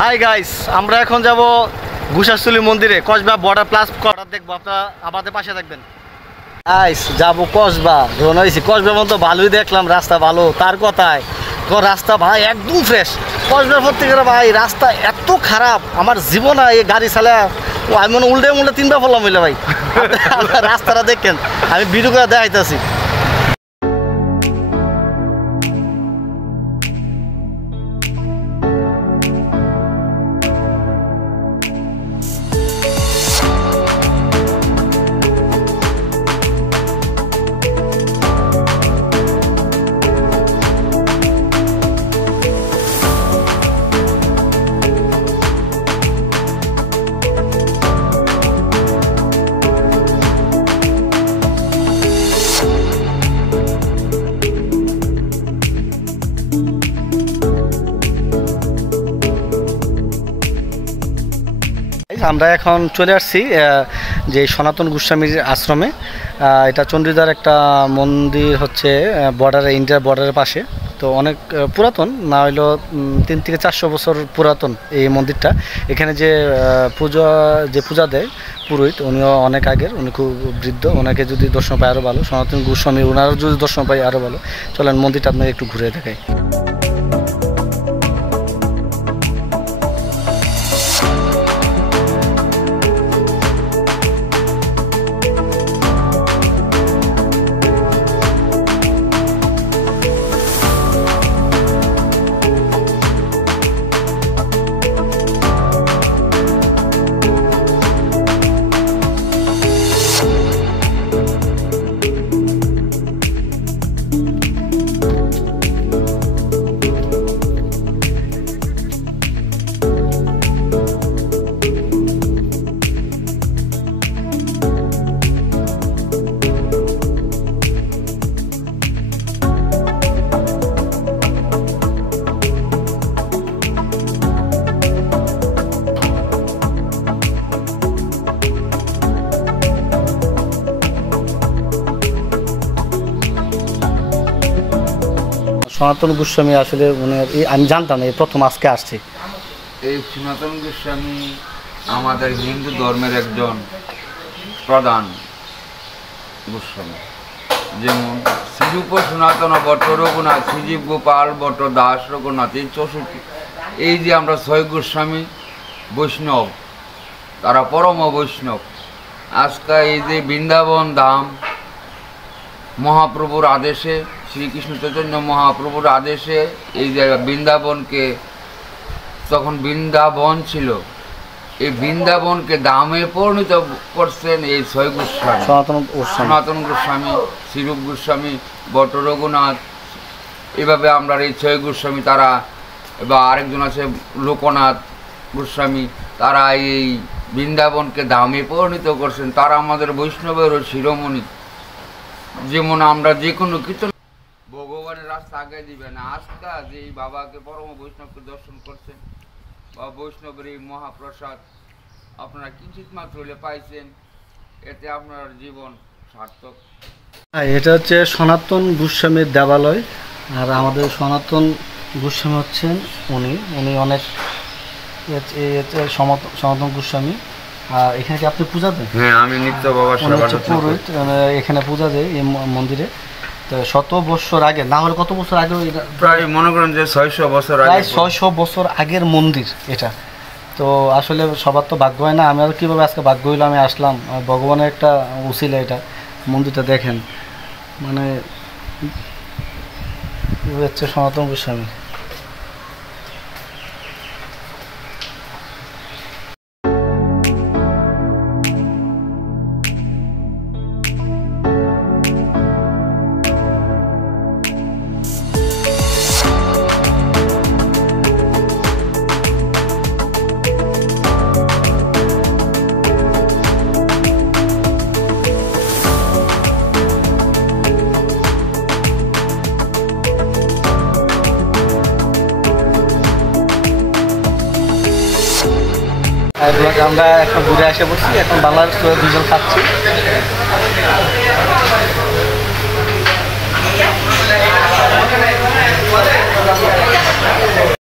Hi guys, আমরা এখন যাব গুসাসুলি মন্দিরে, কসবা বর্ডার প্লাস করার দেখবো। আপনারা আমাদের পাশে থাকবেন। গাইস যাবো কসবা, রওনা হয়েছি। কসবার মতো ভালোই দেখলাম, রাস্তা ভালো তার কথায়। রাস্তা ভাই একদম ফ্রেশ। কসবার পর থেকে ভাই রাস্তা এত খারাপ, আমার জীবনে এই গাড়ি চালা আমি মনে উল্টে 3বার পড়লাম হইলে ভাই। রাস্তাটা দেখেন, আমি ভিডিও করে দেখাইতেছি। আমরা এখন চলে আসছি যে সনাতন গোস্বামীর আশ্রমে। এটা চণ্ডীদার একটা মন্দির, হচ্ছে বর্ডারে, ইন্ডিয়ার বর্ডারের পাশে। তো অনেক পুরাতন, না হইলেও 3 থেকে 400 বছর পুরাতন এই মন্দিরটা। এখানে যে পূজা দেয় পুরোহিত, উনিও অনেক আগের, উনি খুব বৃদ্ধ। ওনাকে যদি দর্শন পাই আরও ভালো। সনাতন গোস্বামী ওনারও যদি দর্শন পাই আরও ভালো। চলেন মন্দিরটা আপনাকে একটু ঘুরে দেখাই। সনাতন গোস্বামী আসলে আমি জানতাম না, এই প্রথম আজকে আসছি। এই সনাতন গোস্বামী আমাদের হিন্দু ধর্মের একজন প্রধান গোস্বামী। যেমন শ্রীরূপ সনাতন ভট্ট রঘুনাথ, শ্রীজীব গোপাল ভট্ট দাস রঘুনাথ, এই 64। এই যে আমরা 6 গোস্বামী বৈষ্ণব, তারা পরম বৈষ্ণব। আজকে এই যে বৃন্দাবন ধাম মহাপ্রভুর আদেশে, শ্রীকৃষ্ণ চৈতন্য মহাপ্রভুর আদেশে এই জায়গা বৃন্দাবনকে, তখন বৃন্দাবন ছিল, এই বৃন্দাবনকে ধামে পরিণত করছেন এই 6 গোস্বামী। সনাতন গোস্বামী, শ্রীরূপ গোস্বামী, ভট্ট রঘুনাথ, এভাবে আমরা এই 6 গোস্বামী। তারা বা আরেকজন আছে লোকনাথ গোস্বামী, তারা এই বৃন্দাবনকে ধামে পরিণত করছেন। তারা আমাদের বৈষ্ণবেরও শিরোমণি। যেমন আমরা যে কোনো কীর্তন ভগবানের রাস্তা আগে দিবে না। আজকে যে এই বাবাকে পরম বৈষ্ণবকে দর্শন করছেন, বা বৈষ্ণবের এই মহাপ্রসাদ আপনারা কিঞ্চিত মাত্র হলে পাইছেন, এতে আপনার জীবন সার্থক। এটা হচ্ছে সনাতন গোস্বামীর দেবালয়। আর আমাদের সনাতন গোস্বামী হচ্ছেন উনি অনেক সনাতন গোস্বামী। আর এখানে কি আপনি পূজা দেন? হ্যাঁ, আমি নিত্য বাবার পুরোহিত, এখানে পূজা দেয় এই মন্দিরে। তো 100 বছর আগে, না হলে কত বছর আগে, প্রায় মনে করেন যে 600 বছর আগে, প্রায় 600 বছর আগের মন্দির এটা। তো আসলে সবার তো ভাগ্য হয় না। আমি আর কীভাবে আজকে ভাগ্য হইলো, আমি আসলাম, ভগবানের একটা উসিলা। এটা মন্দিরটা দেখেন, মানে হচ্ছে সনাতন গোস্বামী। আমরা এখন ঘুরে এসে বসছি, এখন বাংলাদেশ দুজন খাচ্ছি।